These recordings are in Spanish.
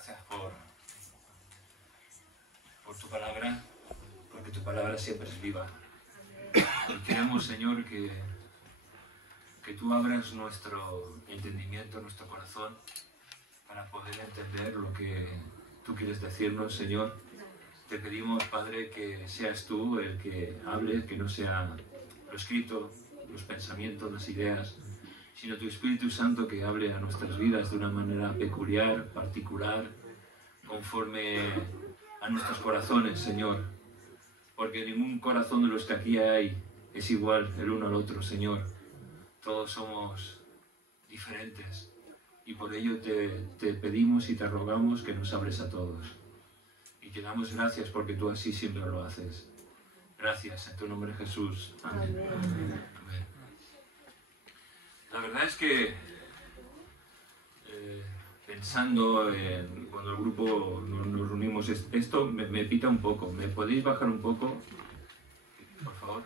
Gracias por tu palabra, porque tu palabra siempre es viva. Y queremos, Señor, que tú abras nuestro entendimiento, nuestro corazón, para poder entender lo que tú quieres decirnos, Señor. Te pedimos, Padre, que seas tú el que hable, que no sea lo escrito, los pensamientos, las ideas, sino tu Espíritu Santo que hable a nuestras vidas de una manera peculiar, particular, conforme a nuestros corazones, Señor. Porque ningún corazón de los que aquí hay es igual el uno al otro, Señor. Todos somos diferentes y por ello te pedimos y te rogamos que nos abres a todos. Y te damos gracias porque tú así siempre lo haces. Gracias, en tu nombre Jesús. Amén. Amén. Amén. La verdad es que pensando en cuando el grupo nos reunimos, esto me pita un poco. ¿Me podéis bajar un poco, por favor?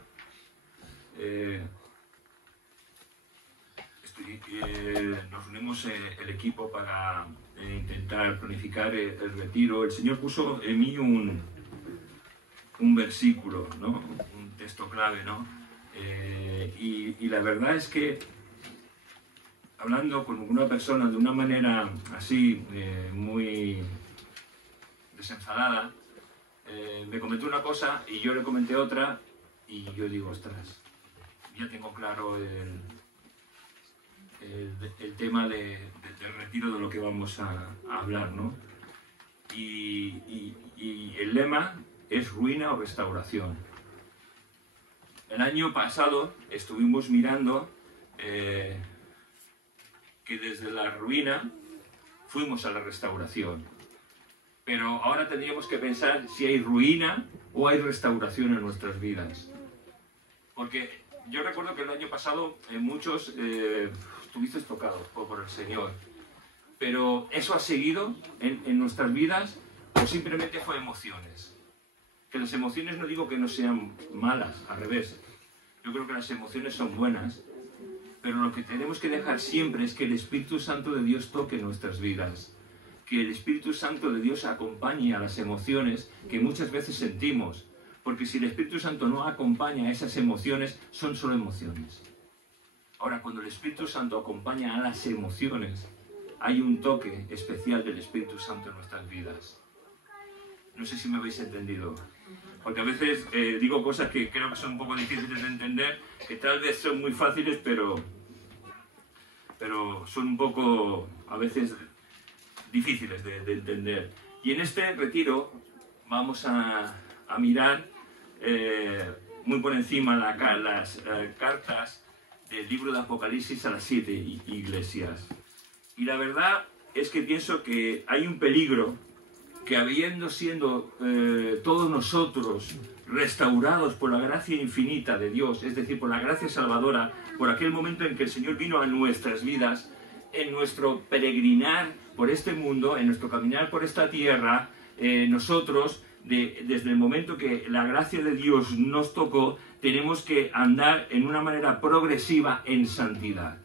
Nos reunimos el equipo para intentar planificar el retiro. El Señor puso en mí un versículo, ¿no? Un texto clave, ¿no? Y la verdad es que hablando con una persona de una manera así muy desenfadada, me comentó una cosa y yo le comenté otra y yo digo, ostras, ya tengo claro el tema del retiro, de lo que vamos a hablar, ¿no? Y el lema es ruina o restauración. El año pasado estuvimos mirando que desde la ruina fuimos a la restauración. Pero ahora tendríamos que pensar si hay ruina o hay restauración en nuestras vidas. Porque yo recuerdo que el año pasado muchos estuvisteis tocados por el Señor. Pero ¿eso ha seguido en nuestras vidas o simplemente fue emociones? Que las emociones no digo que no sean malas, al revés. Yo creo que las emociones son buenas. Pero lo que tenemos que dejar siempre es que el Espíritu Santo de Dios toque nuestras vidas. Que el Espíritu Santo de Dios acompañe a las emociones que muchas veces sentimos. Porque si el Espíritu Santo no acompaña a esas emociones, son solo emociones. Ahora, cuando el Espíritu Santo acompaña a las emociones, hay un toque especial del Espíritu Santo en nuestras vidas. No sé si me habéis entendido. Porque a veces digo cosas que creo que son un poco difíciles de entender, que tal vez son muy fáciles, pero son un poco, a veces, difíciles de entender. Y en este retiro vamos a mirar muy por encima las cartas del libro de Apocalipsis a las 7 iglesias. Y la verdad es que pienso que hay un peligro que habiendo siendo todos nosotros restaurados por la gracia infinita de Dios, es decir, por la gracia salvadora, por aquel momento en que el Señor vino a nuestras vidas, en nuestro peregrinar por este mundo, en nuestro caminar por esta tierra, nosotros, desde el momento que la gracia de Dios nos tocó, tenemos que andar en una manera progresiva en santidad.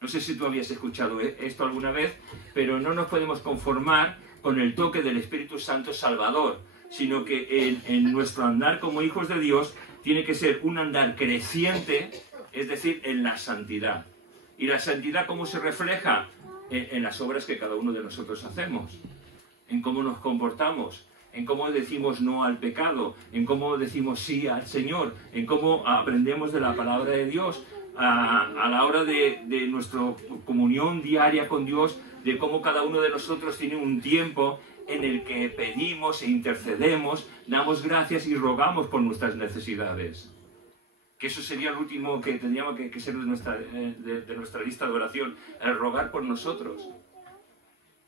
No sé si tú habías escuchado esto alguna vez, pero no nos podemos conformar con el toque del Espíritu Santo Salvador, sino que en nuestro andar como hijos de Dios tiene que ser un andar creciente, es decir, en la santidad. ¿Y la santidad cómo se refleja? En las obras que cada uno de nosotros hacemos, en cómo nos comportamos, en cómo decimos no al pecado, en cómo decimos sí al Señor, en cómo aprendemos de la palabra de Dios, a la hora de nuestra comunión diaria con Dios, de cómo cada uno de nosotros tiene un tiempo en el que pedimos e intercedemos, damos gracias y rogamos por nuestras necesidades. Que eso sería el último que tendríamos que ser de nuestra lista de oración, el rogar por nosotros.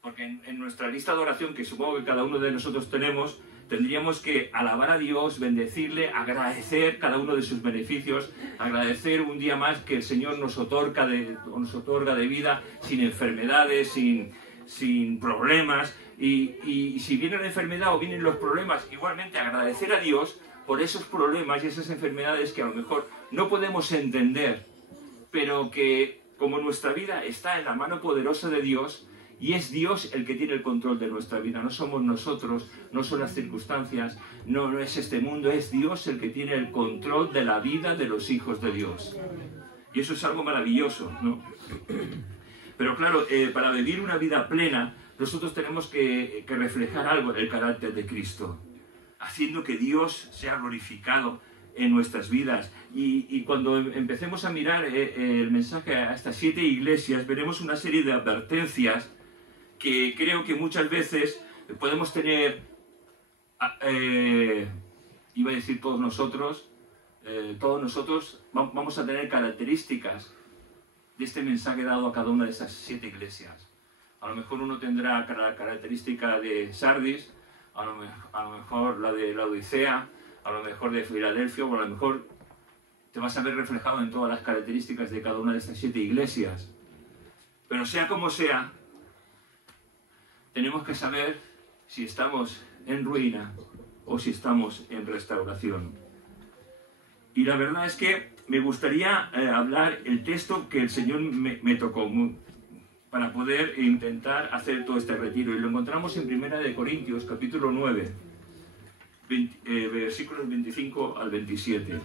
Porque en nuestra lista de oración, que supongo que cada uno de nosotros tenemos, tendríamos que alabar a Dios, bendecirle, agradecer cada uno de sus beneficios, agradecer un día más que el Señor nos otorga de vida, sin enfermedades, sin problemas. Y si viene la enfermedad o vienen los problemas, igualmente agradecer a Dios por esos problemas y esas enfermedades que a lo mejor no podemos entender, pero que como nuestra vida está en la mano poderosa de Dios, Y es Dios el que tiene el control de nuestra vida, no somos nosotros, no son las circunstancias, no es este mundo, es Dios el que tiene el control de la vida de los hijos de Dios. Y eso es algo maravilloso, ¿no? Pero claro, para vivir una vida plena, nosotros tenemos que reflejar algo, el carácter de Cristo, haciendo que Dios sea glorificado en nuestras vidas. Y cuando empecemos a mirar el mensaje a estas 7 iglesias, veremos una serie de advertencias que creo que muchas veces podemos tener, iba a decir todos nosotros vamos a tener características de este mensaje dado a cada una de esas 7 iglesias. A lo mejor uno tendrá la característica de Sardis, a lo mejor la de la Odisea, a lo mejor de Filadelfia, o a lo mejor te vas a ver reflejado en todas las características de cada una de estas 7 iglesias. Pero sea como sea, tenemos que saber si estamos en ruina o si estamos en restauración. Y la verdad es que me gustaría hablar el texto que el Señor me tocó para poder intentar hacer todo este retiro. Y lo encontramos en 1 Corintios, capítulo 9, versículos 25 al 27.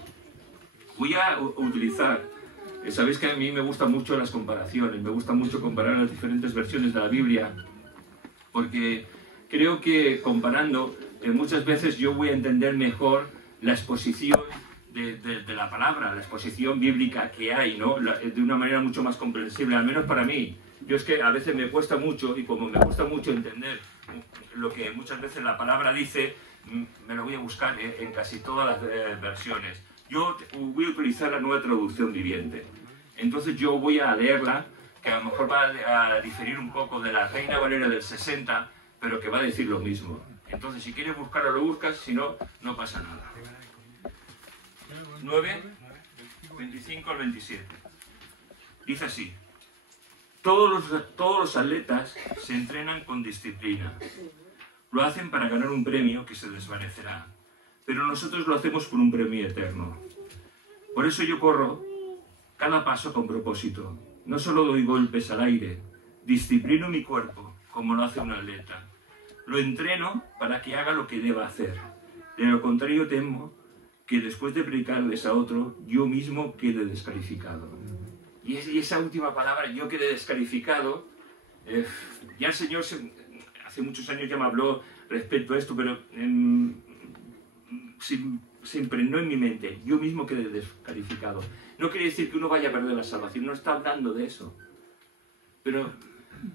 Voy a utilizar, sabéis que a mí me gustan mucho las comparaciones, me gusta mucho comparar las diferentes versiones de la Biblia, porque creo que comparando, muchas veces yo voy a entender mejor la exposición de la palabra, la exposición bíblica que hay, ¿no? De una manera mucho más comprensible, al menos para mí. Yo es que a veces me cuesta mucho, y como me cuesta mucho entender lo que muchas veces la palabra dice, me lo voy a buscar en casi todas las versiones. Yo voy a utilizar la Nueva Traducción Viviente. Entonces yo voy a leerla, que a lo mejor va a diferir un poco de la Reina Valera del 60, pero que va a decir lo mismo. Entonces si quieres buscarlo, lo buscas, si no, no pasa nada. 9, 25 al 27. Dice así: todos los atletas se entrenan con disciplina. Lo hacen para ganar un premio que se desvanecerá, pero nosotros lo hacemos por un premio eterno. Por eso yo corro cada paso con propósito. No solo doy golpes al aire, disciplino mi cuerpo como lo hace un atleta. Lo entreno para que haga lo que deba hacer. De lo contrario temo que después de predicarles a otro, yo mismo quede descalificado. Y esa última palabra, yo quedé descalificado, ya el Señor hace muchos años ya me habló respecto a esto, pero se impregnó en mi mente, yo mismo quedé descalificado. No quiere decir que uno vaya a perder la salvación, no está hablando de eso. Pero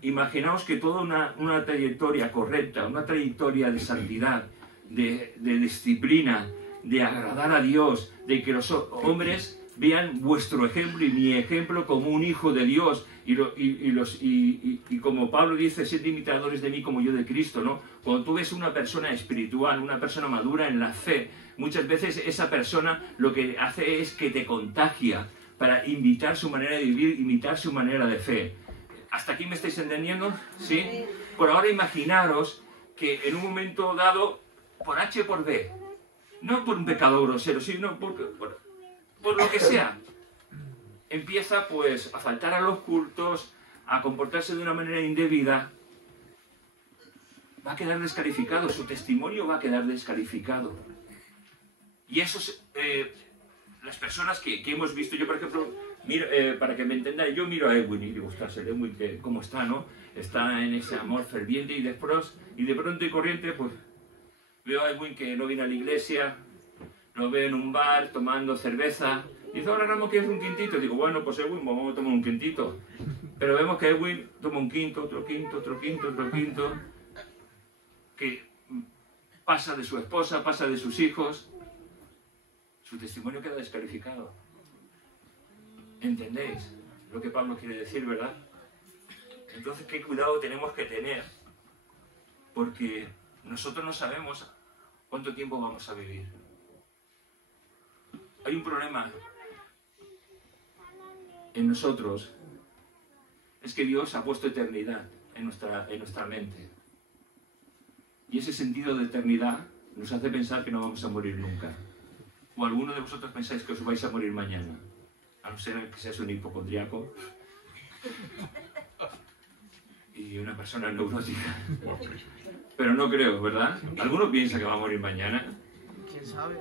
imaginaos que toda una trayectoria correcta, una trayectoria de santidad, de disciplina, de agradar a Dios, de que los hombres vean vuestro ejemplo y mi ejemplo como un hijo de Dios, y como Pablo dice, sed imitadores de mí como yo de Cristo, ¿no? Cuando tú ves una persona espiritual, una persona madura en la fe, muchas veces esa persona lo que hace es que te contagia para imitar su manera de vivir, imitar su manera de fe. ¿Hasta aquí me estáis entendiendo? ¿Sí? Por ahora imaginaros que en un momento dado, por H o por B, no por un pecado grosero, sino por lo que sea, empieza pues a faltar a los cultos, a comportarse de una manera indebida, va a quedar descalificado, su testimonio va a quedar descalificado. Y eso las personas que hemos visto, yo por ejemplo, miro, para que me entendáis, yo miro a Edwin y digo, ostras, el Edwin, ¿cómo está, no? Está en ese amor ferviente y de pronto y corriente, pues veo a Edwin que no viene a la iglesia, lo veo en un bar tomando cerveza. Dice, ahora Ramos, ¿quieres un quintito? Digo, bueno, pues Edwin, vamos a tomar un quintito. Pero vemos que Edwin toma un quinto, otro quinto, otro quinto, otro quinto, que pasa de su esposa, pasa de sus hijos. Su testimonio queda descalificado. ¿Entendéis lo que Pablo quiere decir, verdad? Entonces, ¿qué cuidado tenemos que tener? Porque nosotros no sabemos cuánto tiempo vamos a vivir. Hay un problema en nosotros, es que Dios ha puesto eternidad en nuestra mente. Y ese sentido de eternidad nos hace pensar que no vamos a morir nunca. O alguno de vosotros pensáis que os vais a morir mañana, a no ser que seas un hipocondriaco. y una persona neurótica. Pero no creo, ¿verdad? ¿Alguno piensa que va a morir mañana? ¿Quién sabe?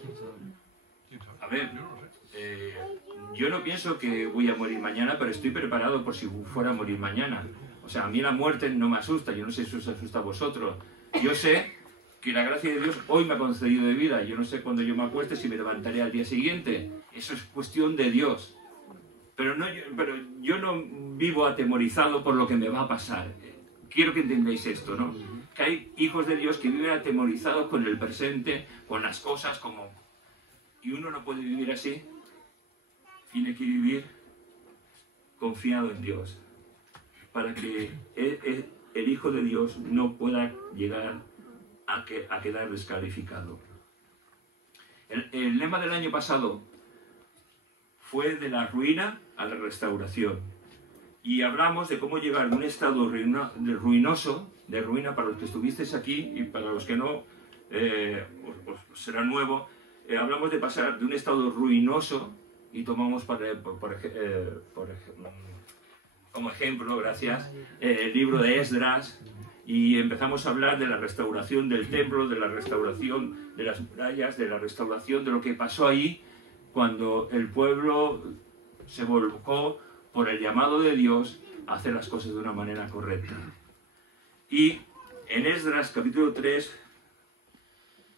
¿Quién sabe? A ver, yo no pienso que voy a morir mañana, pero estoy preparado por si fuera a morir mañana. O sea, a mí la muerte no me asusta, yo no sé si os asusta a vosotros. Yo sé que la gracia de Dios hoy me ha concedido de vida. Yo no sé cuándo yo me acueste si me levantaré al día siguiente. Eso es cuestión de Dios. Pero yo no vivo atemorizado por lo que me va a pasar. Quiero que entendáis esto, ¿no? Que hay hijos de Dios que viven atemorizados con el presente, con las cosas, como... Y uno no puede vivir así. Tiene que vivir confiado en Dios, para que el Hijo de Dios no pueda llegar a quedar descalificado. El lema del año pasado fue de la ruina a la restauración. Y hablamos de cómo llegar de un estado ruinoso, de ruina para los que estuvisteis aquí y para los que no, os será nuevo. Hablamos de pasar de un estado ruinoso, y tomamos como ejemplo, gracias, el libro de Esdras, y empezamos a hablar de la restauración del templo, de la restauración de las murallas, de la restauración de lo que pasó ahí cuando el pueblo se volcó por el llamado de Dios a hacer las cosas de una manera correcta. Y en Esdras capítulo 3,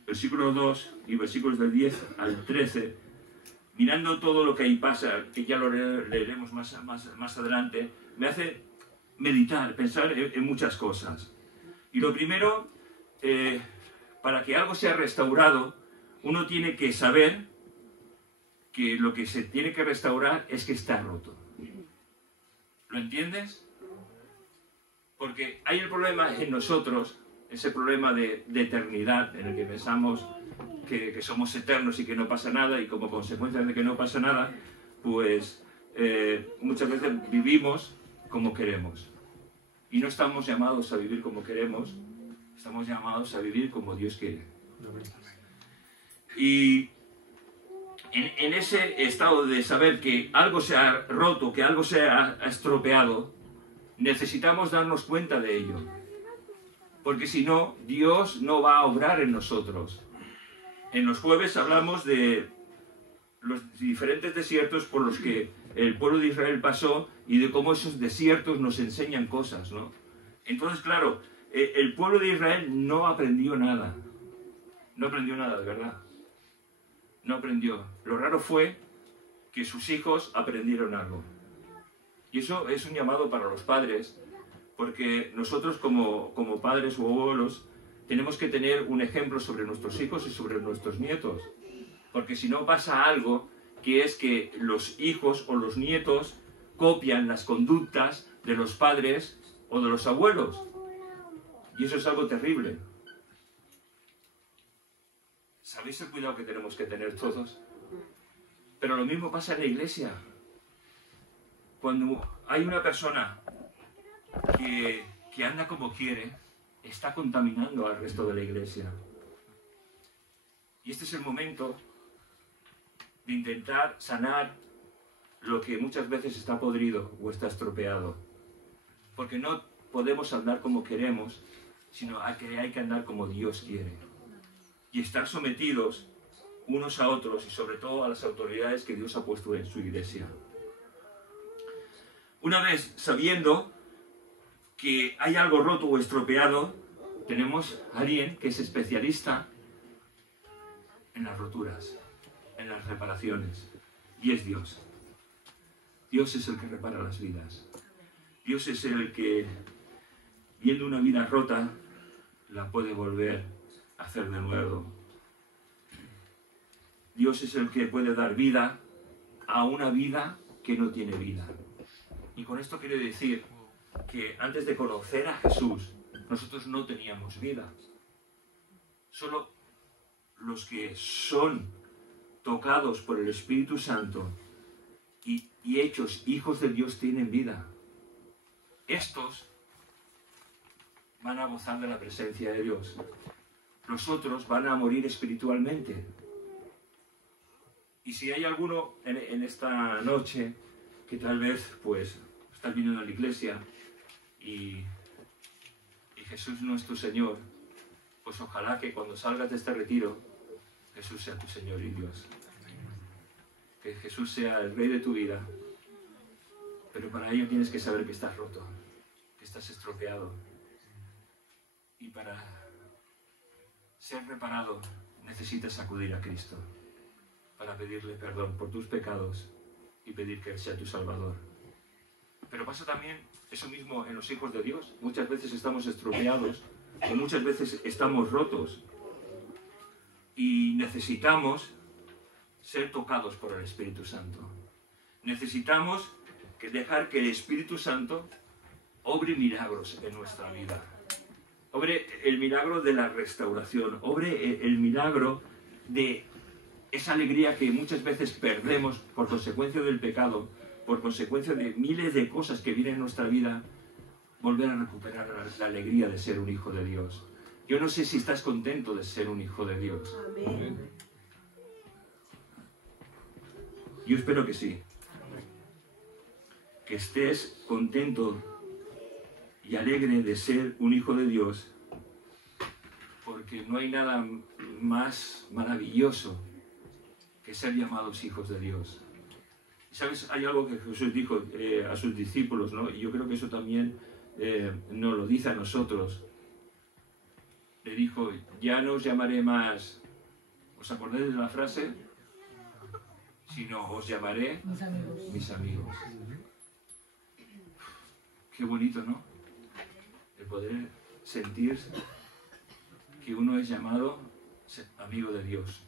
versículo 2 y versículos del 10 al 13, mirando todo lo que ahí pasa, que ya lo leeremos más adelante, me hace meditar, pensar en muchas cosas. Y lo primero, para que algo sea restaurado, uno tiene que saber que lo que se tiene que restaurar es que está roto. ¿Lo entiendes? Porque hay el problema en nosotros, ese problema de eternidad, en el que pensamos que somos eternos y que no pasa nada, y como consecuencia de que no pasa nada, pues muchas veces vivimos como queremos. Y no estamos llamados a vivir como queremos, estamos llamados a vivir como Dios quiere. Y en ese estado de saber que algo se ha roto, que algo se ha estropeado, necesitamos darnos cuenta de ello. Porque si no, Dios no va a obrar en nosotros. En los jueves hablamos de los diferentes desiertos por los que el pueblo de Israel pasó y de cómo esos desiertos nos enseñan cosas, ¿no? Entonces, claro, el pueblo de Israel no aprendió nada. No aprendió nada, de verdad. No aprendió. Lo raro fue que sus hijos aprendieron algo. Y eso es un llamado para los padres, porque nosotros como padres o abuelos tenemos que tener un ejemplo sobre nuestros hijos y sobre nuestros nietos. Porque si no pasa algo, que es que los hijos o los nietos copian las conductas de los padres o de los abuelos. Y eso es algo terrible. ¿Sabéis el cuidado que tenemos que tener todos? Pero lo mismo pasa en la iglesia. Cuando hay una persona que anda como quiere, está contaminando al resto de la iglesia. Y este es el momento de intentar sanar lo que muchas veces está podrido o está estropeado. Porque no podemos andar como queremos, sino que hay que andar como Dios quiere. Y estar sometidos unos a otros y sobre todo a las autoridades que Dios ha puesto en su iglesia. Una vez sabiendo que hay algo roto o estropeado, tenemos a alguien que es especialista en las roturas, en las reparaciones, y es Dios. Dios es el que repara las vidas. Dios es el que, viendo una vida rota, la puede volver a hacer de nuevo. Dios es el que puede dar vida a una vida que no tiene vida. Y con esto quiere decir que antes de conocer a Jesús, nosotros no teníamos vida. Solo los que son tocados por el Espíritu Santo y hechos hijos de Dios tienen vida. Estos van a gozar de la presencia de Dios. Los otros van a morir espiritualmente. Y si hay alguno en esta noche que tal vez pues está viniendo a la iglesia y Jesús nuestro Señor, pues ojalá que cuando salgas de este retiro, Jesús sea tu Señor y Dios. Que Jesús sea el Rey de tu vida. Pero para ello tienes que saber que estás roto, que estás estropeado. Y para ser reparado necesitas acudir a Cristo, para pedirle perdón por tus pecados y pedir que Él sea tu Salvador. Pero pasa también eso mismo en los hijos de Dios. Muchas veces estamos estropeados, o muchas veces estamos rotos, y necesitamos ser tocados por el Espíritu Santo. Necesitamos dejar que el Espíritu Santo obre milagros en nuestra vida. Obre el milagro de la restauración, obre el milagro de esa alegría que muchas veces perdemos por consecuencia del pecado, por consecuencia de miles de cosas que vienen en nuestra vida, volver a recuperar la alegría de ser un hijo de Dios. Yo no sé si estás contento de ser un hijo de Dios. Amén. Yo espero que sí. Que estés contento y alegre de ser un hijo de Dios, porque no hay nada más maravilloso que ser llamados hijos de Dios. ¿Sabes? Hay algo que Jesús dijo a sus discípulos, ¿no? Y yo creo que eso también nos lo dice a nosotros. Le dijo, ya no os llamaré más, ¿os acordáis de la frase? Sino os llamaré mis amigos. Qué bonito, ¿no? El poder sentir que uno es llamado amigo de Dios.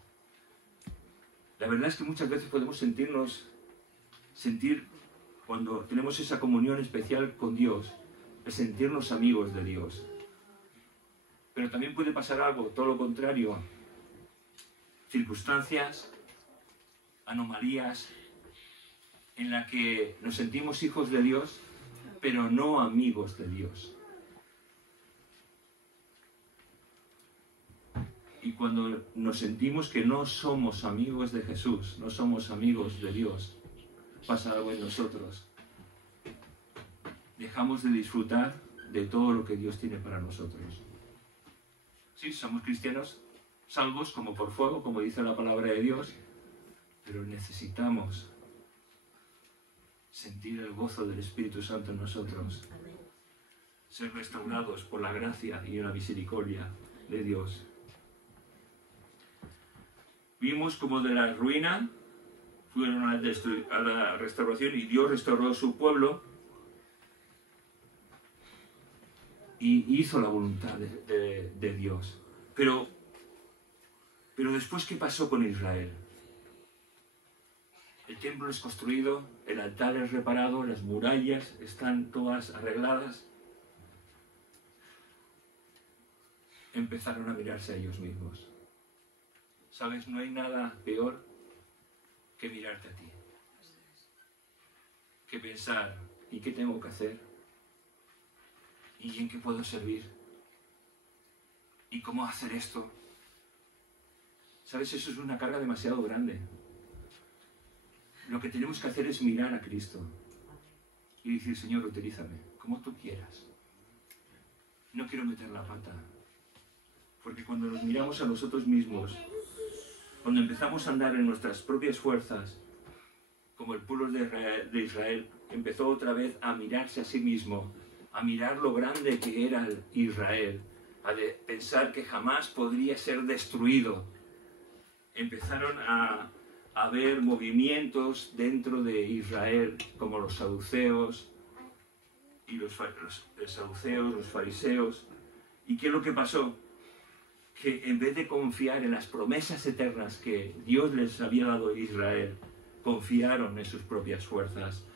La verdad es que muchas veces podemos sentir cuando tenemos esa comunión especial con Dios, el sentirnos amigos de Dios. Pero también puede pasar algo, todo lo contrario, circunstancias, anomalías, en las que nos sentimos hijos de Dios, pero no amigos de Dios. Y cuando nos sentimos que no somos amigos de Jesús, no somos amigos de Dios, pasa algo en nosotros. Dejamos de disfrutar de todo lo que Dios tiene para nosotros. Sí, somos cristianos salvos como por fuego, como dice la palabra de Dios, pero necesitamos sentir el gozo del Espíritu Santo en nosotros, ser restaurados por la gracia y la misericordia de Dios. Vimos como de la ruina fueron a la restauración y Dios restauró su pueblo y hizo la voluntad de Dios. Pero después, ¿qué pasó con Israel? El templo es construido, el altar es reparado, las murallas están todas arregladas. Empezaron a mirarse a ellos mismos. ¿Sabes? No hay nada peor que mirarte a ti. Que pensar, ¿y qué tengo que hacer? ¿Y en qué puedo servir? ¿Y cómo hacer esto? ¿Sabes? Eso es una carga demasiado grande. Lo que tenemos que hacer es mirar a Cristo y decir, Señor, utilízame, como tú quieras. No quiero meter la pata. Porque cuando nos miramos a nosotros mismos, cuando empezamos a andar en nuestras propias fuerzas, como el pueblo de Israel empezó otra vez a mirarse a sí mismo, a mirar lo grande que era Israel, a pensar que jamás podría ser destruido, empezaron a ver movimientos dentro de Israel, como los saduceos, y los saduceos, los fariseos. ¿Y qué es lo que pasó? Que en vez de confiar en las promesas eternas que Dios les había dado a Israel, confiaron en sus propias fuerzas.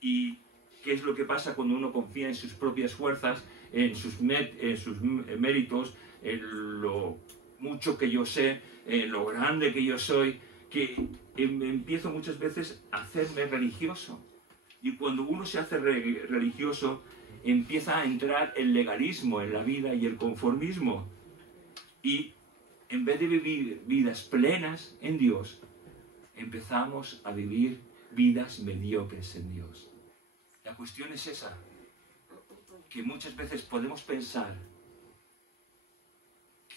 ¿Y qué es lo que pasa cuando uno confía en sus propias fuerzas, en sus méritos, en lo mucho que yo sé, en lo grande que yo soy? Que empiezo muchas veces a hacerme religioso. Y cuando uno se hace religioso, empieza a entrar el legalismo en la vida y el conformismo. Y en vez de vivir vidas plenas en Dios, empezamos a vivir vidas mediocres en Dios. La cuestión es esa. que muchas veces podemos pensar,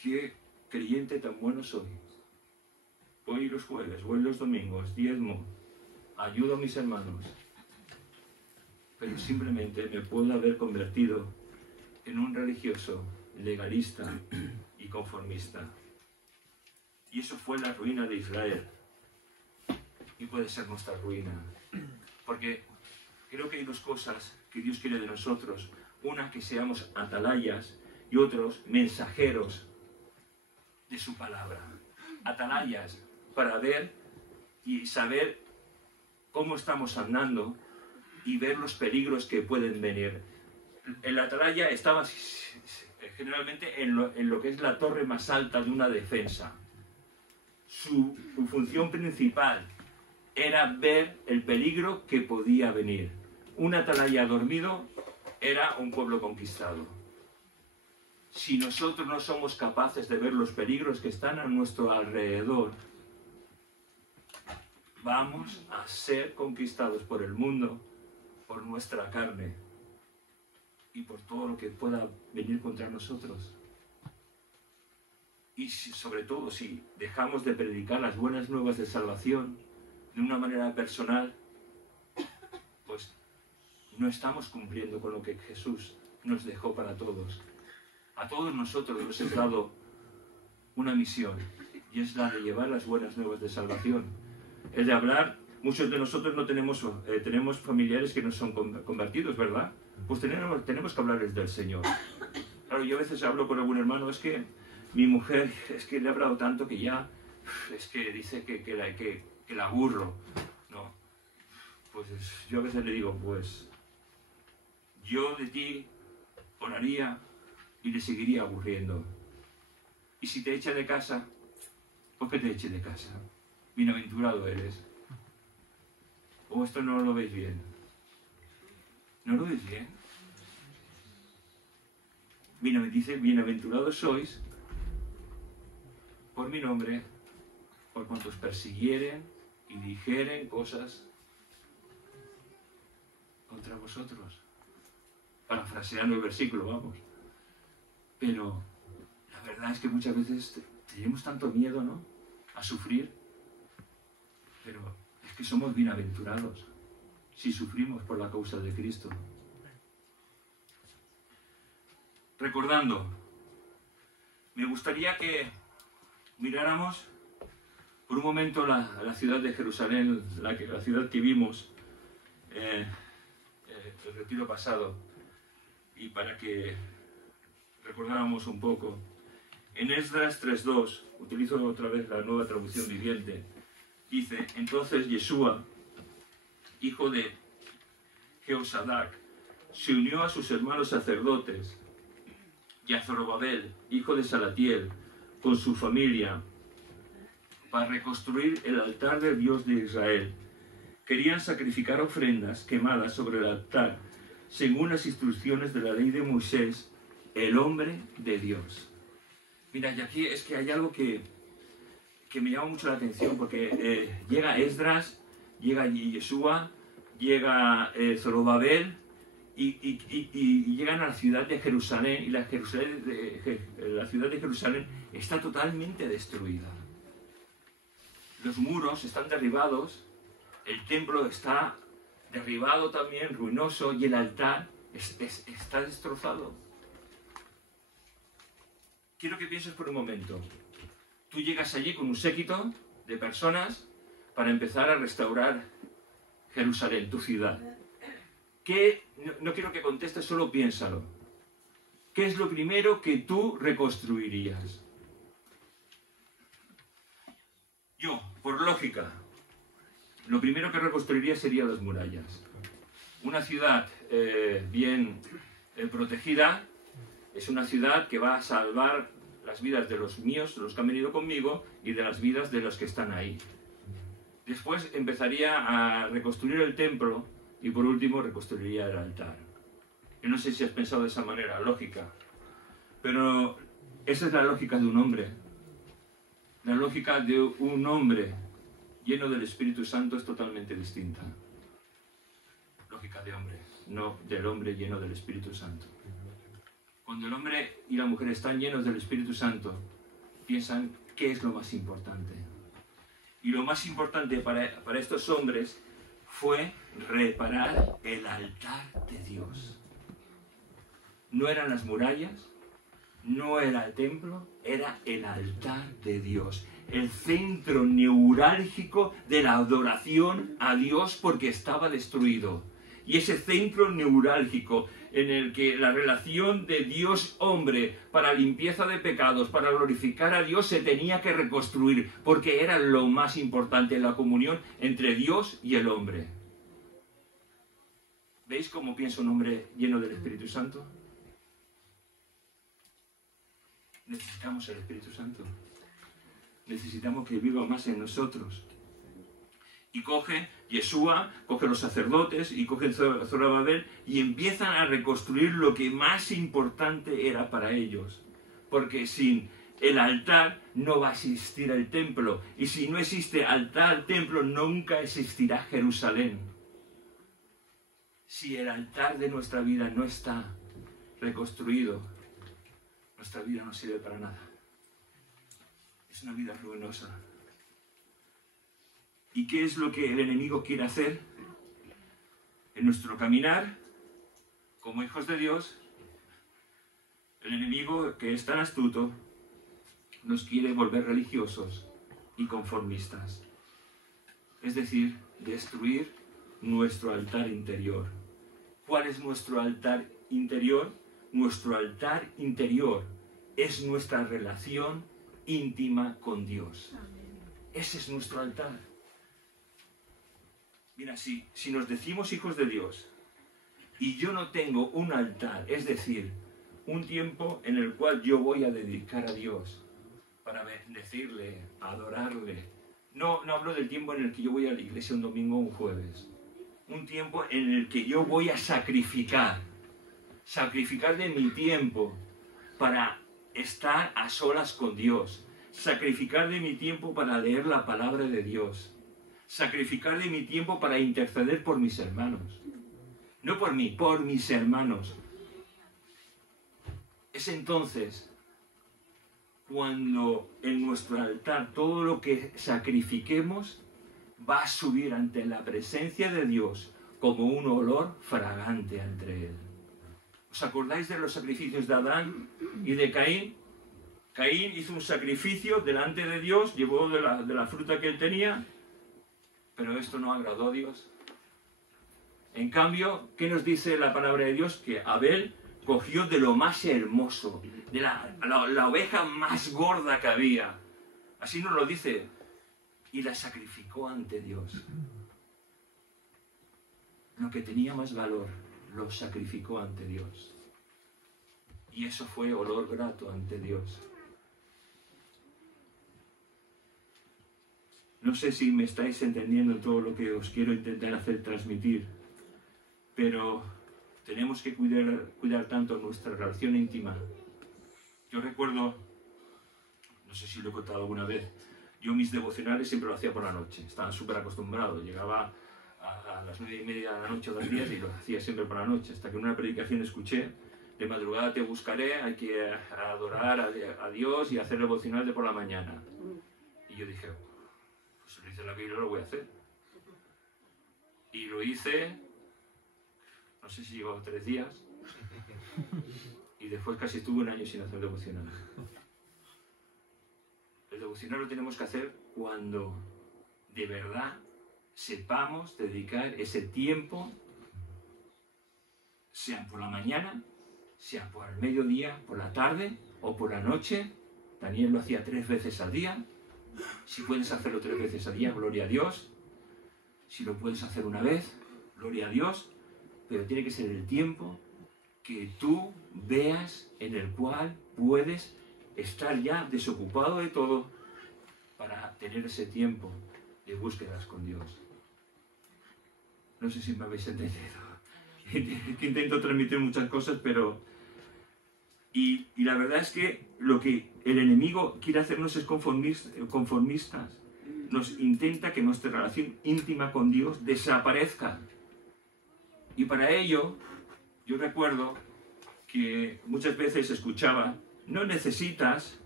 qué creyente tan bueno soy. Voy los jueves, voy los domingos, diezmo, ayudo a mis hermanos. Pero simplemente me puedo haber convertido en un religioso, legalista y conformista. Y eso fue la ruina de Israel. Y puede ser nuestra ruina. Porque creo que hay dos cosas que Dios quiere de nosotros. Una, que seamos atalayas, y otros, mensajeros de su palabra. Atalayas, para ver y saber cómo estamos andando y ver los peligros que pueden venir. El atalaya estaba generalmente en lo que es la torre más alta de una defensa. Su función principal era ver el peligro que podía venir. Un atalaya dormido era un pueblo conquistado. Si nosotros no somos capaces de ver los peligros que están a nuestro alrededor, vamos a ser conquistados por el mundo, por nuestra carne y por todo lo que pueda venir contra nosotros. Y sobre todo, si dejamos de predicar las buenas nuevas de salvación de una manera personal, pues no estamos cumpliendo con lo que Jesús nos dejó para todos. A todos nosotros nos ha dado una misión, y es la de llevar las buenas nuevas de salvación. Es de hablar. Muchos de nosotros no tenemos familiares que no son convertidos, ¿verdad? Pues tenemos que hablarles del Señor. Claro, yo a veces hablo con algún hermano, es que mi mujer, es que le he hablado tanto que ya, es que dice que la aburro, ¿no? Pues yo a veces le digo, pues, yo de ti oraría y le seguiría aburriendo. Y si te echa de casa, ¿por qué te eche de casa? Bienaventurado eres. ¿O esto no lo veis bien? ¿No lo veis bien? Dice, bienaventurados sois por mi nombre, por cuantos persiguieren y dijeren cosas contra vosotros. Parafraseando el versículo, vamos. Pero la verdad es que muchas veces tenemos tanto miedo, ¿no?, a sufrir. Pero es que somos bienaventurados si sufrimos por la causa de Cristo. Recordando, me gustaría que miráramos por un momento la ciudad de Jerusalén, la ciudad que vimos el retiro pasado, y para que recordáramos un poco. En Esdras 3.2, utilizo otra vez la Nueva Traducción Viviente, dice, entonces Yeshua, hijo de Jehosadac, se unió a sus hermanos sacerdotes y a Zorobabel, hijo de Salatiel, con su familia, para reconstruir el altar del Dios de Israel. Querían sacrificar ofrendas quemadas sobre el altar, según las instrucciones de la ley de Moisés, el hombre de Dios. Mira, y aquí es que hay algo que me llama mucho la atención, porque llega Esdras, llega Yeshua, llega Zorobabel, y llegan a la ciudad de Jerusalén, y la ciudad de Jerusalén está totalmente destruida. Los muros están derribados, el templo está derribado también, ruinoso, y el altar está destrozado. Quiero que pienses por un momento. Tú llegas allí con un séquito de personas para empezar a restaurar Jerusalén, tu ciudad. No quiero que contestes, solo piénsalo. ¿Qué es lo primero que tú reconstruirías? Yo, por lógica, lo primero que reconstruiría serían las murallas. Una ciudad bien protegida es una ciudad que va a salvar las vidas de los míos, de los que han venido conmigo, y de las vidas de los que están ahí. Después empezaría a reconstruir el templo y por último reconstruiría el altar. Yo no sé si has pensado de esa manera, lógica, pero esa es la lógica de un hombre. La lógica de un hombre lleno del Espíritu Santo es totalmente distinta. Lógica de hombre. no del hombre lleno del Espíritu Santo. Cuando el hombre y la mujer están llenos del Espíritu Santo, piensan qué es lo más importante. Y lo más importante para estos hombres fue reparar el altar de Dios. No eran las murallas, no era el templo, era el altar de Dios. El centro neurálgico de la adoración a Dios porque estaba destruido. Y ese centro neurálgico en el que la relación de Dios-hombre para limpieza de pecados, para glorificar a Dios, se tenía que reconstruir, porque era lo más importante, la comunión entre Dios y el hombre. ¿Veis cómo piensa un hombre lleno del Espíritu Santo? Necesitamos el Espíritu Santo. Necesitamos que viva más en nosotros. Y coge Yeshua, coge los sacerdotes y coge Zorobabel y empiezan a reconstruir lo que más importante era para ellos. Porque sin el altar no va a existir el templo. Y si no existe altar, templo, nunca existirá Jerusalén. Si el altar de nuestra vida no está reconstruido, nuestra vida no sirve para nada. Es una vida ruinosa. ¿Y qué es lo que el enemigo quiere hacer? En nuestro caminar, como hijos de Dios, el enemigo, que es tan astuto, nos quiere volver religiosos y conformistas. Es decir, destruir nuestro altar interior. ¿Cuál es nuestro altar interior? Nuestro altar interior es nuestra relación íntima con Dios. Ese es nuestro altar. Mira, si nos decimos hijos de Dios y yo no tengo un altar, es decir, un tiempo en el cual yo voy a dedicar a Dios para bendecirle, adorarle. No hablo del tiempo en el que yo voy a la iglesia un domingo o un jueves. Un tiempo en el que yo voy a sacrificar de mi tiempo para estar a solas con Dios. Sacrificar de mi tiempo para leer la palabra de Dios. Sacrificar de mi tiempo para interceder por mis hermanos. No por mí, por mis hermanos. Es entonces cuando en nuestro altar todo lo que sacrifiquemos va a subir ante la presencia de Dios como un olor fragante ante Él. ¿Os acordáis de los sacrificios de Adán y de Caín? Caín hizo un sacrificio delante de Dios, llevó de la fruta que él tenía, pero esto no agradó a Dios. En cambio, ¿qué nos dice la palabra de Dios? Que Abel cogió de lo más hermoso, de la oveja más gorda que había. Así nos lo dice. Y la sacrificó ante Dios. Lo que tenía más valor, lo sacrificó ante Dios. Y eso fue olor grato ante Dios. No sé si me estáis entendiendo todo lo que os quiero intentar hacer transmitir, pero tenemos que cuidar tanto nuestra relación íntima. Yo recuerdo, no sé si lo he contado alguna vez, yo mis devocionales siempre lo hacía por la noche, estaba súper acostumbrado, llegaba a las 9:30 de la noche o las 10 y lo hacía siempre por la noche, hasta que en una predicación escuché, de madrugada te buscaré, hay que adorar a Dios y hacer el devocional de por la mañana. Y yo dije, pues lo hice la Biblia, lo voy a hacer. Y lo hice, no sé si llegó 3 días, y después casi estuve un año sin hacer devocional. El devocional lo tenemos que hacer cuando de verdad sepamos dedicar ese tiempo, sea por la mañana, sea por el mediodía, por la tarde o por la noche. Daniel lo hacía 3 veces al día. Si puedes hacerlo 3 veces al día, gloria a Dios. Si lo puedes hacer una vez, gloria a Dios. Pero tiene que ser el tiempo que tú veas en el cual puedes estar ya desocupado de todo para tener ese tiempo de búsquedas con Dios. No sé si me habéis entendido. Que intento transmitir muchas cosas, pero... Y la verdad es que lo que el enemigo quiere hacernos es conformistas. Nos intenta que nuestra relación íntima con Dios desaparezca. Y para ello, yo recuerdo que muchas veces escuchaba, no necesitas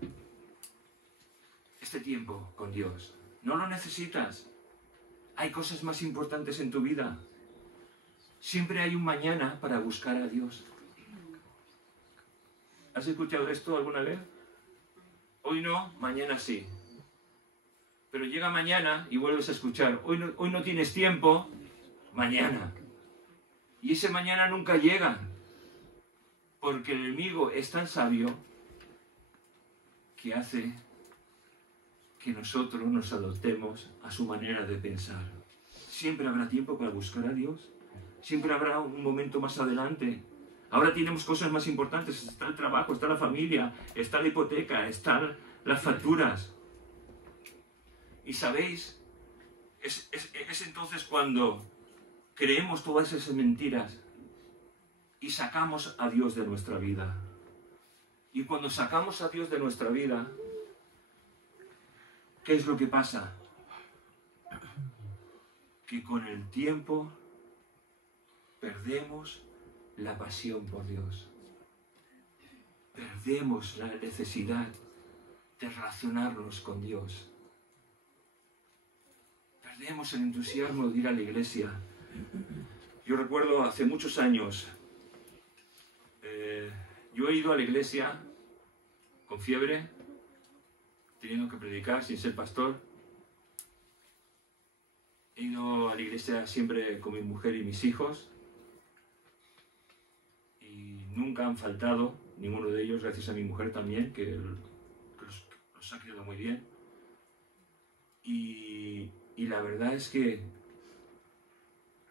este tiempo con Dios. No lo necesitas. Hay cosas más importantes en tu vida. Siempre hay un mañana para buscar a Dios. ¿Has escuchado esto alguna vez? Hoy no, mañana sí. Pero llega mañana y vuelves a escuchar, hoy no tienes tiempo, mañana. Y ese mañana nunca llega. Porque el enemigo es tan sabio que hace que nosotros nos adoptemos a su manera de pensar. Siempre habrá tiempo para buscar a Dios. Siempre habrá un momento más adelante. Ahora tenemos cosas más importantes. Está el trabajo, está la familia, está la hipoteca, están las facturas. Y sabéis, es entonces cuando creemos todas esas mentiras y sacamos a Dios de nuestra vida. Y cuando sacamos a Dios de nuestra vida, ¿qué es lo que pasa? Que con el tiempo perdemos la pasión por Dios. Perdemos la necesidad de relacionarnos con Dios. Perdemos el entusiasmo de ir a la iglesia. Yo recuerdo hace muchos años, yo he ido a la iglesia con fiebre, teniendo que predicar sin ser pastor. He ido a la iglesia siempre con mi mujer y mis hijos. Y nunca han faltado, ninguno de ellos, gracias a mi mujer también, que los ha criado muy bien. Y la verdad es que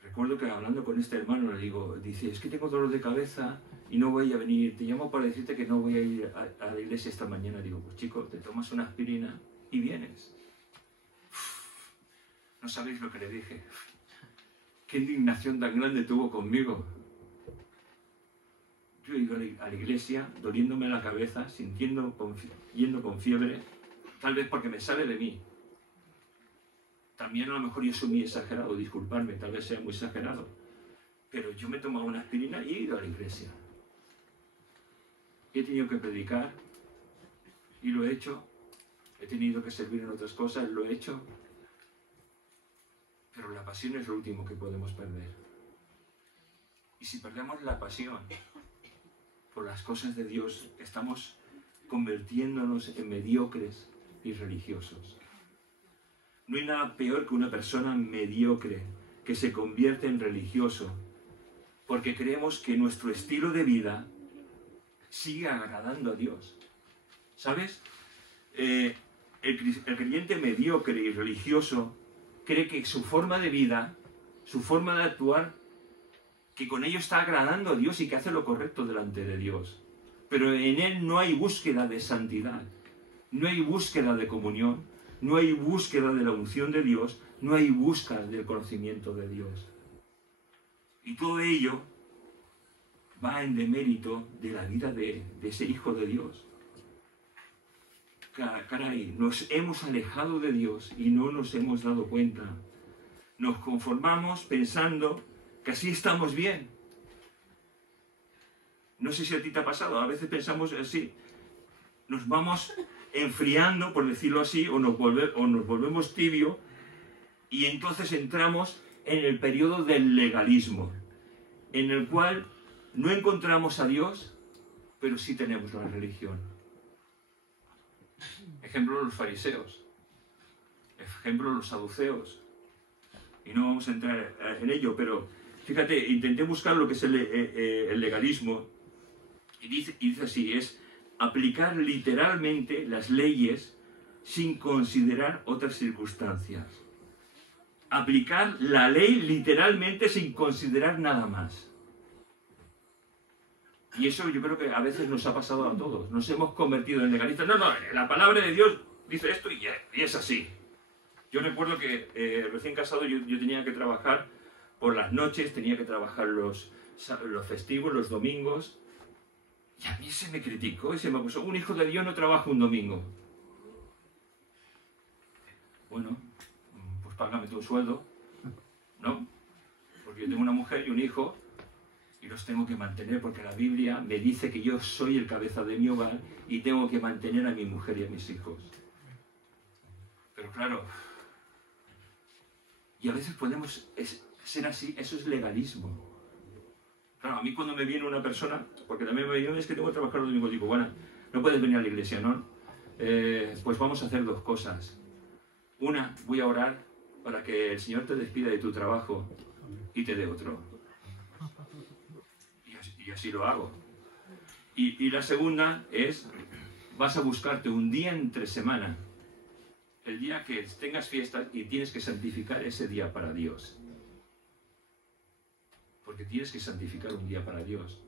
recuerdo que hablando con este hermano le digo, dice, es que tengo dolor de cabeza y no voy a venir, te llamo para decirte que no voy a ir a la iglesia esta mañana. Digo, pues chico, te tomas una aspirina y vienes. No sabéis lo que le dije. Qué indignación tan grande tuvo conmigo. Yo he ido a la iglesia, doliéndome la cabeza, yendo con fiebre, tal vez porque me sale de mí. También a lo mejor yo soy muy exagerado, disculpadme, tal vez sea muy exagerado. Pero yo me he tomado una aspirina y he ido a la iglesia. He tenido que predicar y lo he hecho. He tenido que servir en otras cosas, lo he hecho. Pero la pasión es lo último que podemos perder. Y si perdemos la pasión por las cosas de Dios, estamos convirtiéndonos en mediocres y religiosos. No hay nada peor que una persona mediocre que se convierte en religioso porque creemos que nuestro estilo de vida sigue agradando a Dios. ¿Sabes? El creyente mediocre y religioso cree que su forma de vida, su forma de actuar, que con ello está agradando a Dios y que hace lo correcto delante de Dios. Pero en él no hay búsqueda de santidad, no hay búsqueda de comunión, no hay búsqueda de la unción de Dios, no hay búsqueda del conocimiento de Dios. Y todo ello va en demérito de la vida de ese Hijo de Dios. Caray, nos hemos alejado de Dios y no nos hemos dado cuenta. Nos conformamos pensando que así estamos bien. No sé si a ti te ha pasado, a veces pensamos así. Nos vamos enfriando, por decirlo así, o nos volvemos tibio y entonces entramos en el periodo del legalismo, en el cual no encontramos a Dios, pero sí tenemos la religión. Ejemplo, los fariseos. Ejemplo, los saduceos. Y no vamos a entrar en ello, pero fíjate, intenté buscar lo que es el legalismo. Y dice así, es aplicar literalmente las leyes sin considerar otras circunstancias. Aplicar la ley literalmente sin considerar nada más. Y eso yo creo que a veces nos ha pasado a todos. Nos hemos convertido en legalistas. No, la palabra de Dios dice esto y es así. Yo recuerdo que recién casado yo tenía que trabajar por las noches, tenía que trabajar los festivos, los domingos. Y a mí se me criticó y se me acusó. Un hijo de Dios no trabaja un domingo. Bueno, pues págame tu sueldo, ¿no? Porque yo tengo una mujer y un hijo, Y los tengo que mantener porque la Biblia me dice que yo soy el cabeza de mi hogar y tengo que mantener a mi mujer y a mis hijos. Pero claro, y a veces podemos ser así, eso es legalismo. Claro, a mí cuando me viene una persona, porque también me viene, es que tengo que trabajar los domingos, digo, bueno, no puedes venir a la iglesia, ¿no? Pues vamos a hacer dos cosas. Una, voy a orar para que el Señor te despida de tu trabajo y te dé otro. Y así lo hago. Y la segunda es, vas a buscarte un día entre semana, el día que tengas fiestas y tienes que santificar ese día para Dios. Porque tienes que santificar un día para Dios.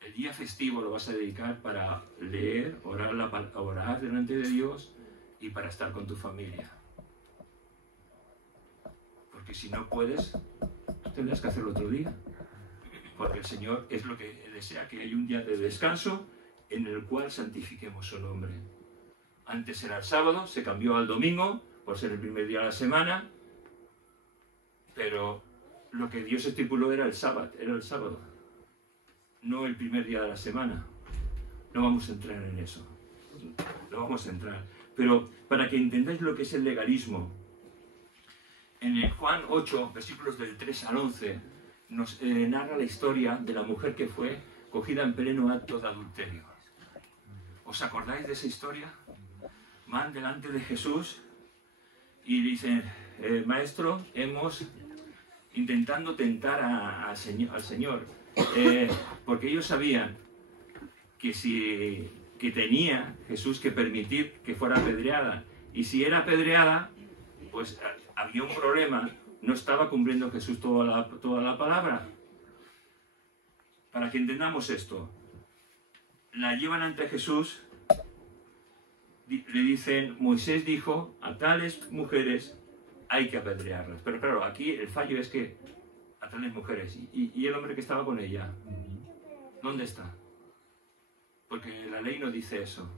El día festivo lo vas a dedicar para leer, orar delante de Dios y para estar con tu familia. Porque si no puedes, tendrás que hacerlo otro día. Porque el Señor es lo que desea, que haya un día de descanso en el cual santifiquemos su nombre. Antes era el sábado, se cambió al domingo, por ser el primer día de la semana, pero lo que Dios estipuló era el sábado, no el primer día de la semana. No vamos a entrar en eso, no vamos a entrar. Pero para que entendáis lo que es el legalismo, en el Juan 8, versículos del 3 al 11, nos narra la historia de la mujer que fue cogida en pleno acto de adulterio. ¿Os acordáis de esa historia? Van delante de Jesús y dicen, Maestro, hemos intentando tentar al Señor, porque ellos sabían que tenía Jesús que permitir que fuera apedreada, y si era apedreada, pues había un problema, no estaba cumpliendo Jesús toda la palabra. Para que entendamos esto, la llevan ante Jesús, le dicen, Moisés dijo, a tales mujeres hay que apedrearlas. Pero claro, aquí el fallo es que a tales mujeres, y el hombre que estaba con ella, ¿dónde está? Porque la ley no dice eso.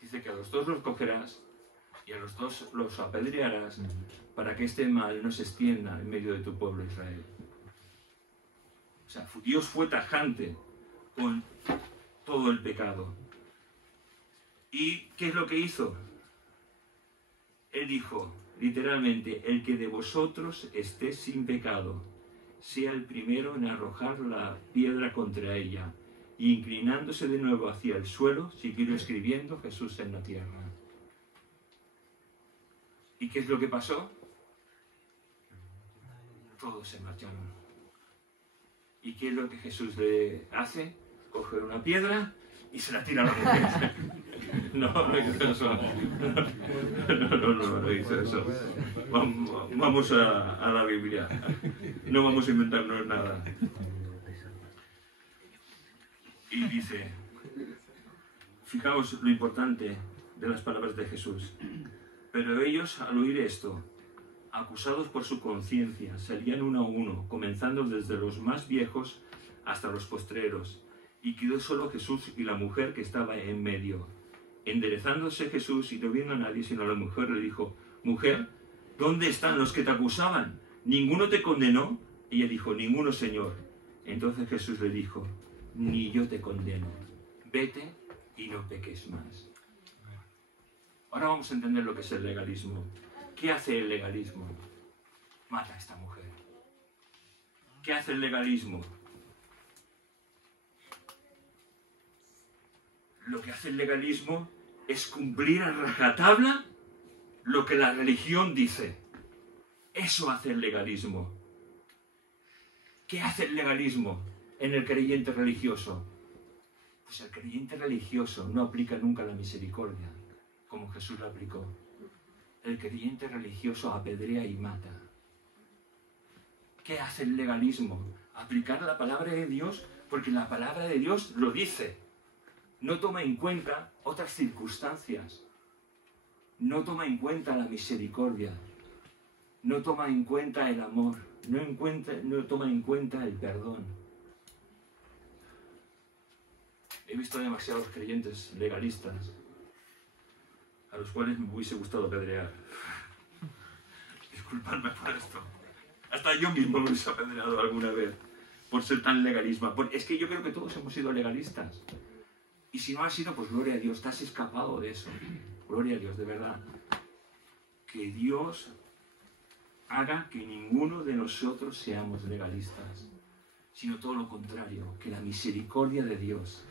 Dice que a los dos los cogerás y a los dos los apedrearás para que este mal no se extienda en medio de tu pueblo Israel. O sea, Dios fue tajante con todo el pecado. ¿Y qué es lo que hizo? Él dijo, literalmente, el que de vosotros esté sin pecado, sea el primero en arrojar la piedra contra ella. Y inclinándose de nuevo hacia el suelo, siguió escribiendo Jesús en la tierra. ¿Y qué es lo que pasó? Todos se marcharon. ¿Y qué es lo que Jesús le hace? Coge una piedra y se la tira a la mujer. No hizo eso. No hizo eso. Vamos a la Biblia. No vamos a inventarnos nada. Y dice, fijaos lo importante de las palabras de Jesús. Pero ellos, al oír esto, acusados por su conciencia, salían uno a uno, comenzando desde los más viejos hasta los postreros. Y quedó solo Jesús y la mujer que estaba en medio. Enderezándose Jesús y no viendo a nadie sino a la mujer, le dijo, Mujer, ¿dónde están los que te acusaban? ¿Ninguno te condenó? Ella dijo, Ninguno, Señor. Entonces Jesús le dijo, Ni yo te condeno. Vete y no peques más. Ahora vamos a entender lo que es el legalismo. ¿Qué hace el legalismo? Mata a esta mujer. ¿Qué hace el legalismo? Lo que hace el legalismo es cumplir a rajatabla lo que la religión dice. Eso hace el legalismo. ¿Qué hace el legalismo en el creyente religioso? Pues el creyente religioso no aplica nunca la misericordia, como Jesús la aplicó. El creyente religioso apedrea y mata. ¿Qué hace el legalismo? Aplicar la palabra de Dios, porque la palabra de Dios lo dice. No toma en cuenta otras circunstancias. No toma en cuenta la misericordia. No toma en cuenta el amor. No toma en cuenta el perdón. He visto demasiados creyentes legalistas a los cuales me hubiese gustado apedrear. Disculpadme por esto. Hasta yo mismo me hubiese apedreado alguna vez. por ser tan legalista. Es que yo creo que todos hemos sido legalistas. Y si no has sido, pues gloria a Dios, te has escapado de eso. Gloria a Dios, de verdad. Que Dios haga que ninguno de nosotros seamos legalistas, sino todo lo contrario, que la misericordia de Dios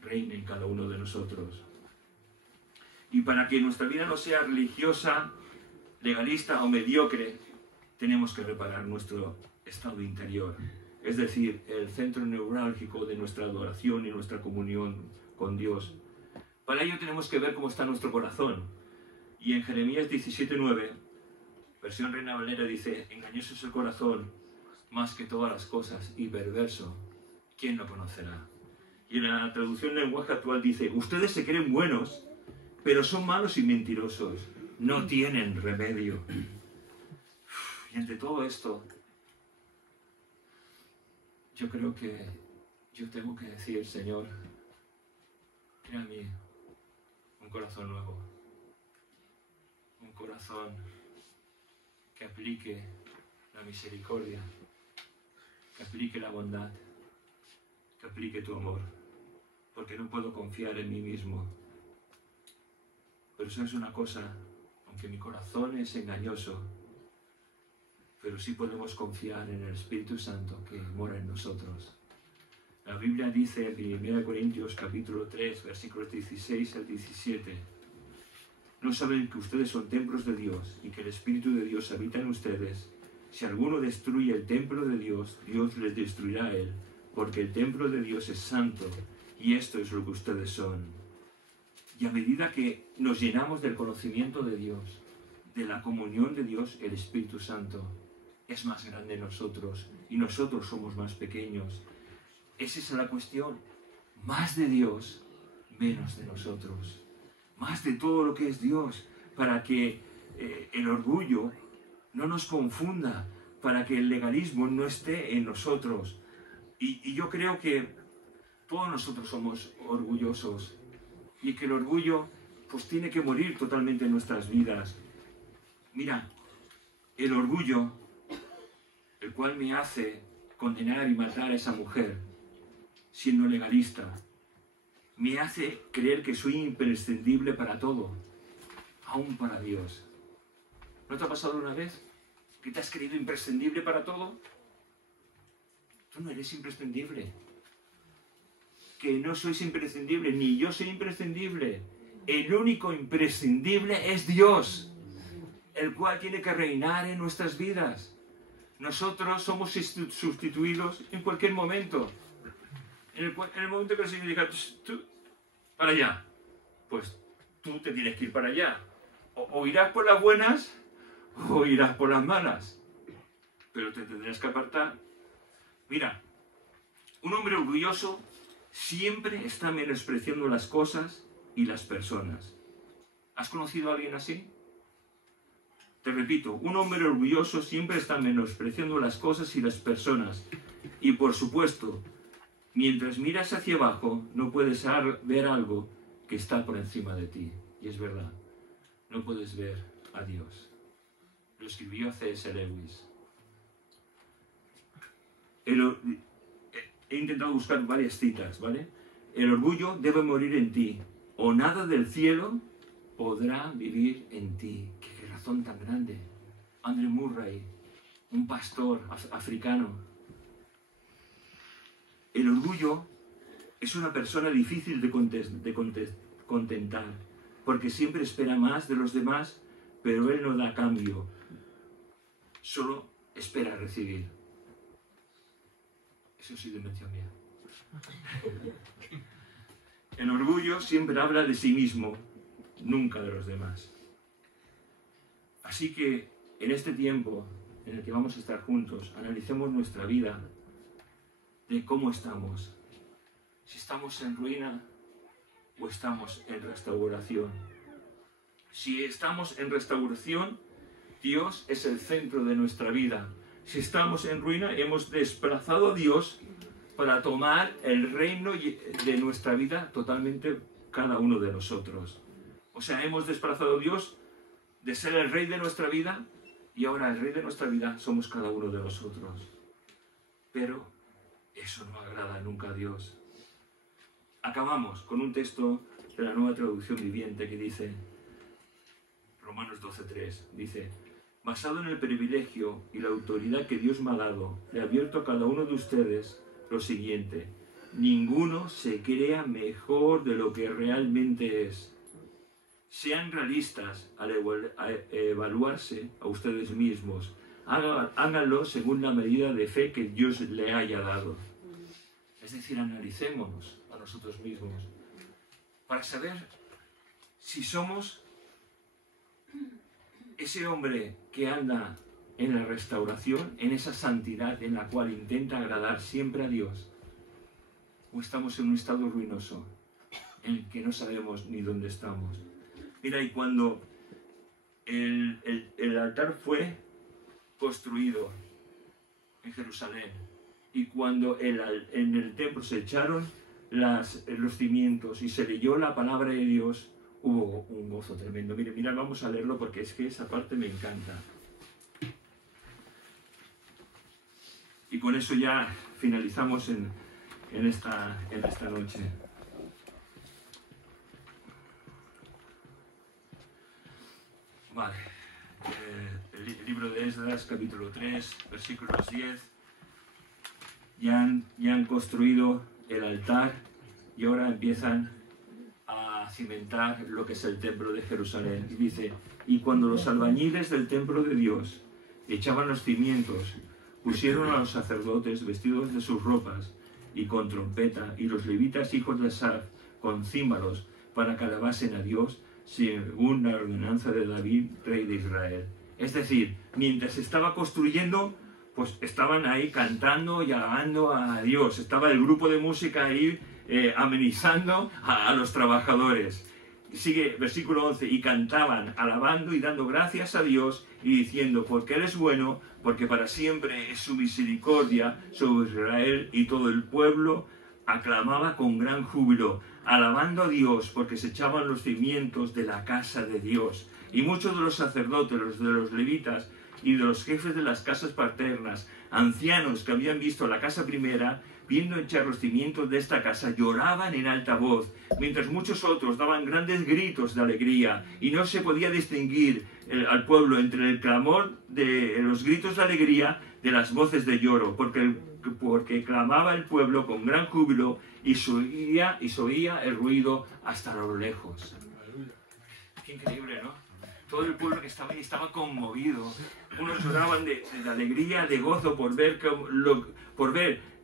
reine en cada uno de nosotros. Y para que nuestra vida no sea religiosa, legalista o mediocre, tenemos que reparar nuestro estado interior. Es decir, el centro neurálgico de nuestra adoración y nuestra comunión con Dios. Para ello tenemos que ver cómo está nuestro corazón. Y en Jeremías 17:9, versión Reina Valera, dice: engañoso es el corazón más que todas las cosas y perverso, ¿quién lo conocerá? Y en la traducción lenguaje actual dice: ustedes se creen buenos, pero son malos y mentirosos, no tienen remedio. Y entre todo esto, yo creo que yo tengo que decir: Señor, crea en mí un corazón nuevo, un corazón que aplique la misericordia, que aplique la bondad, que aplique tu amor, porque no puedo confiar en mí mismo. Pero eso es una cosa, aunque mi corazón es engañoso, pero sí podemos confiar en el Espíritu Santo que mora en nosotros. La Biblia dice en 1 Corintios capítulo 3, versículos 16 al 17: ¿no saben que ustedes son templos de Dios y que el Espíritu de Dios habita en ustedes? Si alguno destruye el templo de Dios, Dios les destruirá a él, porque el templo de Dios es santo, y esto es lo que ustedes son. Y a medida que nos llenamos del conocimiento de Dios, de la comunión de Dios, el Espíritu Santo es más grande en nosotros, y nosotros somos más pequeños. Esa es la cuestión. Más de Dios, menos de nosotros. Más de todo lo que es Dios, para que el orgullo no nos confunda, para que el legalismo no esté en nosotros. Y yo creo que todos nosotros somos orgullosos, y que el orgullo pues tiene que morir totalmente en nuestras vidas. Mira, el orgullo, el cual me hace condenar y matar a esa mujer, siendo legalista, me hace creer que soy imprescindible para todo, aún para Dios. ¿No te ha pasado una vez que te has creído imprescindible para todo? Tú no eres imprescindible. Que no sois imprescindible, ni yo soy imprescindible. El único imprescindible es Dios, el cual tiene que reinar en nuestras vidas. Nosotros somos sustituidos en cualquier momento. En el momento que el Señor diga: tú, para allá, pues tú te tienes que ir para allá. O irás por las buenas, o irás por las malas. Pero te tendrás que apartar. Mira, un hombre orgulloso siempre está menospreciando las cosas y las personas. ¿Has conocido a alguien así? Te repito, un hombre orgulloso siempre está menospreciando las cosas y las personas. Y por supuesto, mientras miras hacia abajo, no puedes ver algo que está por encima de ti. Y es verdad, no puedes ver a Dios. Lo escribió C.S. Lewis. He intentado buscar varias citas, ¿vale? El orgullo debe morir en ti, o nada del cielo podrá vivir en ti. ¡Qué razón tan grande! Andrew Murray, un pastor africano. El orgullo es una persona difícil de contentar, porque siempre espera más de los demás, pero él no da cambio, solo espera recibir. Eso sí, de mención mía. El orgullo siempre habla de sí mismo, nunca de los demás. Así que en este tiempo en el que vamos a estar juntos, analicemos nuestra vida, de cómo estamos. Si estamos en ruina o estamos en restauración. Si estamos en restauración, Dios es el centro de nuestra vida. Si estamos en ruina, hemos desplazado a Dios para tomar el reino de nuestra vida totalmente cada uno de nosotros. O sea, hemos desplazado a Dios de ser el rey de nuestra vida, y ahora el rey de nuestra vida somos cada uno de nosotros. Pero Eso no agrada nunca a Dios. Acabamos con un texto de la Nueva Traducción Viviente que dice, Romanos 12:3, dice: basado en el privilegio y la autoridad que Dios me ha dado, le advierto a cada uno de ustedes lo siguiente: ninguno se crea mejor de lo que realmente es. Sean realistas al evaluarse a ustedes mismos. Háganlo según la medida de fe que Dios le haya dado. Es decir, analicémonos a nosotros mismos para saber si somos ese hombre que anda en la restauración, en esa santidad en la cual intenta agradar siempre a Dios, o estamos en un estado ruinoso en el que no sabemos ni dónde estamos. Mira, y cuando el altar fue construido en Jerusalén y cuando en el templo se echaron los cimientos y se leyó la palabra de Dios, hubo un gozo tremendo. Mira, vamos a leerlo porque es que esa parte me encanta. Y con eso ya finalizamos en esta noche. Vale. El libro de Esdras, capítulo 3, versículos 10. Ya han construido el altar y ahora empiezan a cimentar lo que es el templo de Jerusalén. Y dice: y cuando los albañiles del templo de Dios echaban los cimientos, pusieron a los sacerdotes vestidos de sus ropas y con trompeta, y los levitas hijos de Asaf con címbalos, para que alabasen a Dios según la ordenanza de David, rey de Israel. Es decir, mientras estaba construyendo, pues estaban ahí cantando y alabando a Dios. Estaba el grupo de música ahí amenizando a los trabajadores. Sigue versículo 11: y cantaban, alabando y dando gracias a Dios y diciendo: porque Él es bueno, porque para siempre es su misericordia sobre Israel. Y todo el pueblo aclamaba con gran júbilo, alabando a Dios, porque se echaban los cimientos de la casa de Dios. Y muchos de los sacerdotes, de los levitas y de los jefes de las casas paternas, ancianos que habían visto la casa primera, viendo echar los cimientos de esta casa, lloraban en alta voz, mientras muchos otros daban grandes gritos de alegría, y no se podía distinguir al pueblo entre el clamor de los gritos de alegría de las voces de lloro, porque clamaba el pueblo con gran júbilo y se oía el ruido hasta lo lejos. Qué increíble, ¿no? Todo el pueblo que estaba ahí estaba conmovido. Unos lloraban de alegría, de gozo por ver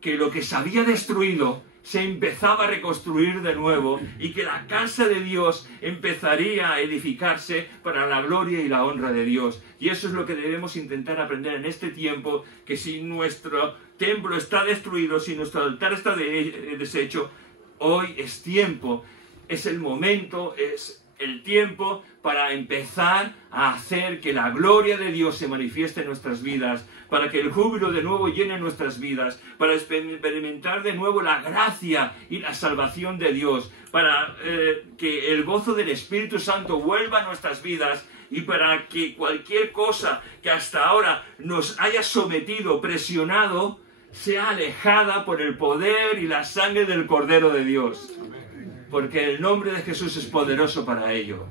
que lo que se había destruido se empezaba a reconstruir de nuevo y que la casa de Dios empezaría a edificarse para la gloria y la honra de Dios. Y eso es lo que debemos intentar aprender en este tiempo, que si nuestro templo está destruido, si nuestro altar está deshecho, hoy es tiempo, es el momento, es el tiempo para empezar a hacer que la gloria de Dios se manifieste en nuestras vidas, para que el júbilo de nuevo llene nuestras vidas, para experimentar de nuevo la gracia y la salvación de Dios, para que el gozo del Espíritu Santo vuelva a nuestras vidas y para que cualquier cosa que hasta ahora nos haya sometido, presionado, sea alejada por el poder y la sangre del Cordero de Dios. Porque el nombre de Jesús es poderoso para ello.